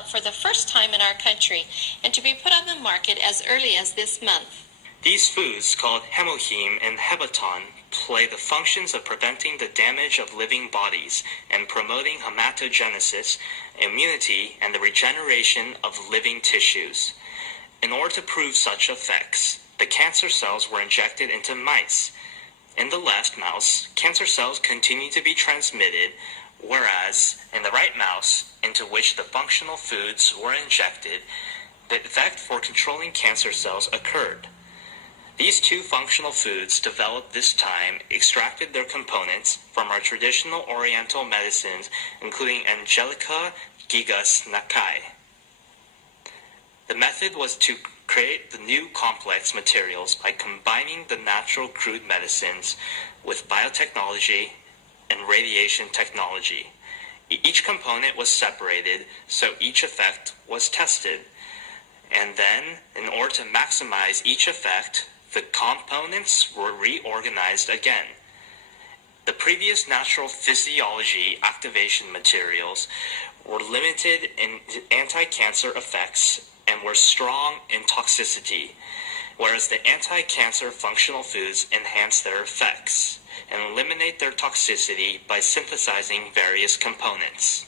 developed for the first time in our country and to be put on the market as early as this month. These foods, called HEMOHIM and Hebaton, play the functions of preventing the damage of living bodies and promoting hematogenesis, immunity, and the regeneration of living tissues. In order to prove such effects, the cancer cells were injected into mice. In the left mouse, cancer cells continue to be transmitted, whereas in the right mouse, into which the functional foods were injected, the effect for controlling cancer cells occurred. These two functional foods developed this time extracted their components from our traditional oriental medicines, including Angelica gigas Nakai. The method was to create the new complex materials by combining the natural crude medicines with biotechnology and radiation technology. Each component was separated, so each effect was tested. And then, in order to maximize each effect, the components were reorganized again. The previous natural physiology activation materials were limited in anti-cancer effects and were strong in toxicity, whereas the anti-cancer functional foods enhance their effects and eliminate their toxicity by synthesizing various components.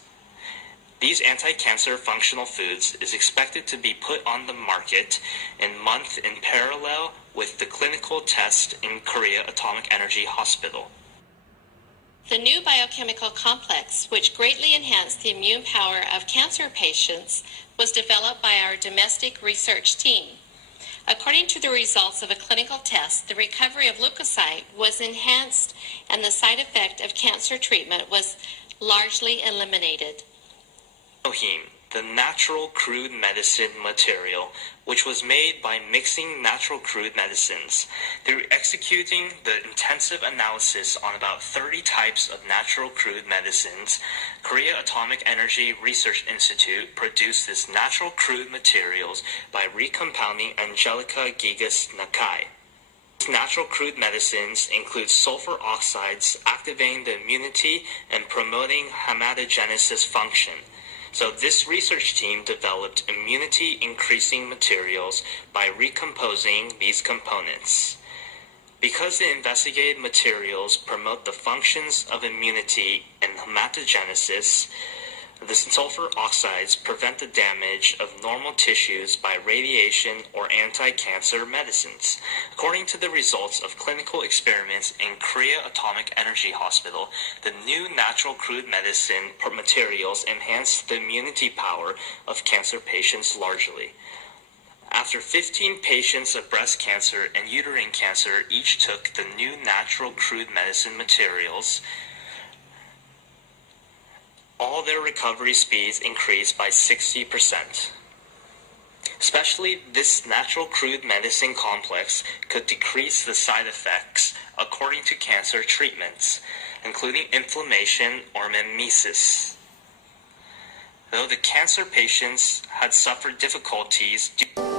These anti-cancer functional foods is expected to be put on the market in month in parallel with the clinical test in Korea Atomic Energy Hospital. The new biochemical complex, which greatly enhanced the immune power of cancer patients, was developed by our domestic research team. According to the results of a clinical test, the recovery of leukocyte was enhanced and the side effect of cancer treatment was largely eliminated. HEMOHIM, the natural crude medicine material, which was made by mixing natural crude medicines. Through executing the intensive analysis on about 30 types of natural crude medicines, Korea Atomic Energy Research Institute produced this natural crude materials by recompounding Angelica gigas Nakai. Natural crude medicines include sulfur oxides activating the immunity and promoting hematogenesis function. So this research team developed immunity-increasing materials by recomposing these components. Because the investigated materials promote the functions of immunity and hematogenesis, the sulfur oxides prevent the damage of normal tissues by radiation or anti-cancer medicines. According to the results of clinical experiments in Korea Atomic Energy Hospital, the new natural crude medicine materials enhance the immunity power of cancer patients largely. After 15 patients of breast cancer and uterine cancer each took the new natural crude medicine materials, all their recovery speeds increased by 60%. Especially this natural crude medicine complex could decrease the side effects according to cancer treatments, including inflammation or mimesis. Though the cancer patients had suffered difficulties due